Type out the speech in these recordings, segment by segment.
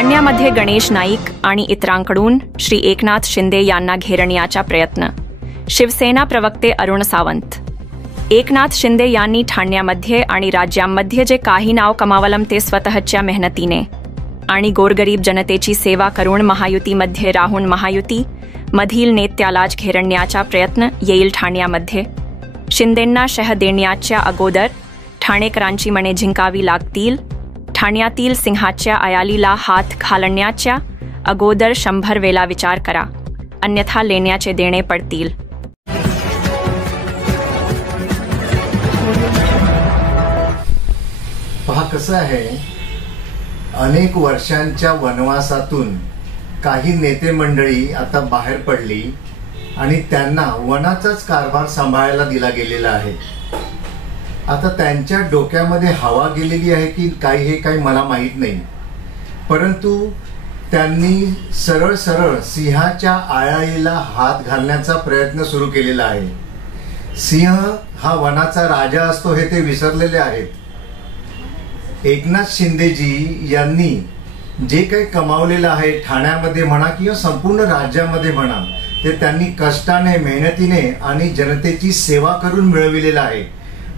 ठाण्यामध्ये गणेश नाईक आणि इतरांकडून श्री एकनाथ शिंदे यांना घेरण्याचा प्रयत्न. शिवसेना प्रवक्ते अरुण सावंत. एकनाथ शिंदे यांनी ठाण्यामध्ये आणि राज्यामध्ये जे काही नाव कमावलं ते स्वतःच्या मेहनतीने आणि गोरगरीब जनतेची सेवा करून महायुतीमध्ये राहून महायुती मधील नेत्यालाच घेरण्याचा प्रयत्न येईल. ठाण्यामध्ये शिंदेंना शह देण्याच्या अगोदर ठाणेकरांची मने जिंकावी लागतील. ठाण्यातील सिंहाच्या आयालीला हात घालण्याच्या अगोदर 100 वेळा विचार करा, अन्यथा लेण्याचे देणे पडतील. पहा कसं आहे, अनेक वर्षांच्या वनवासातून काही नेते मंडळी आता बाहेर पडली आणि त्यांना वनाचाच कारभार सांभाळायला दिला गेलेला आहे. आता त्यांच्या डोक्यामध्ये हवा गेलेली आहे की काही हे काही मला माहीत नाही, परंतु त्यांनी सरळ सरळ सिंहाच्या आयाळीला हात घालण्याचा प्रयत्न सुरू केलेला आहे. सिंह हा वनाचा राजा असतो हे ते विसरलेले आहेत. एकनाथ शिंदेजी यांनी जे काही कमावलेलं आहे ठाण्यामध्ये म्हणा किंवा संपूर्ण राज्यामध्ये म्हणा, ते त्यांनी कष्टाने मेहनतीने आणि जनतेची सेवा करून मिळविलेलं आहे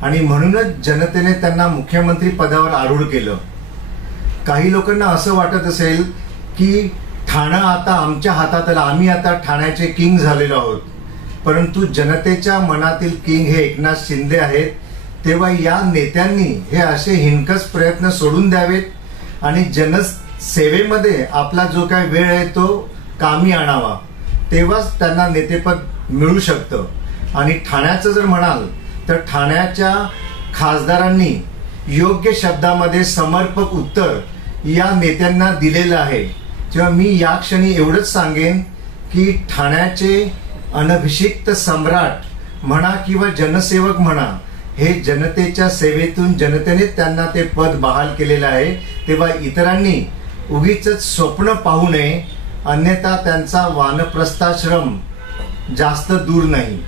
आणि म्हणूनच जनतेने त्यांना मुख्यमंत्री पदावर आरूढ केलं. काही लोकांना असं वाटत असेल की ठाणं आता आमच्या हातात आलं, आम्ही आता ठाण्याचे किंग झालेलो आहोत, परंतु जनतेच्या मनातील किंग हे एकनाथ शिंदे आहेत. तेव्हा या नेत्यांनी हे असे हिणकस प्रयत्न सोडून द्यावेत आणि जनसेवेमध्ये आपला जो काय वेळ आहे तो कामी आणावा, तेव्हाच त्यांना नेतेपद मिळू शकतं. आणि ठाण्याचं जर म्हणाल तर ठाण्याच्या खासदारांनी योग्य शब्दामध्ये समर्पक उत्तर या नेत्यांना दिलेलं आहे. तेव्हा मी या क्षणी एवढंच सांगेन की ठाण्याचे अनभिषिक्त सम्राट म्हणा किंवा जनसेवक म्हणा, हे जनतेच्या सेवेतून जनतेने त्यांना ते पद बहाल केलेलं आहे. तेव्हा इतरांनी उगीच स्वप्न पाहू नये, अन्यथा त्यांचा वानप्रस्थाश्रम जास्त दूर नाही.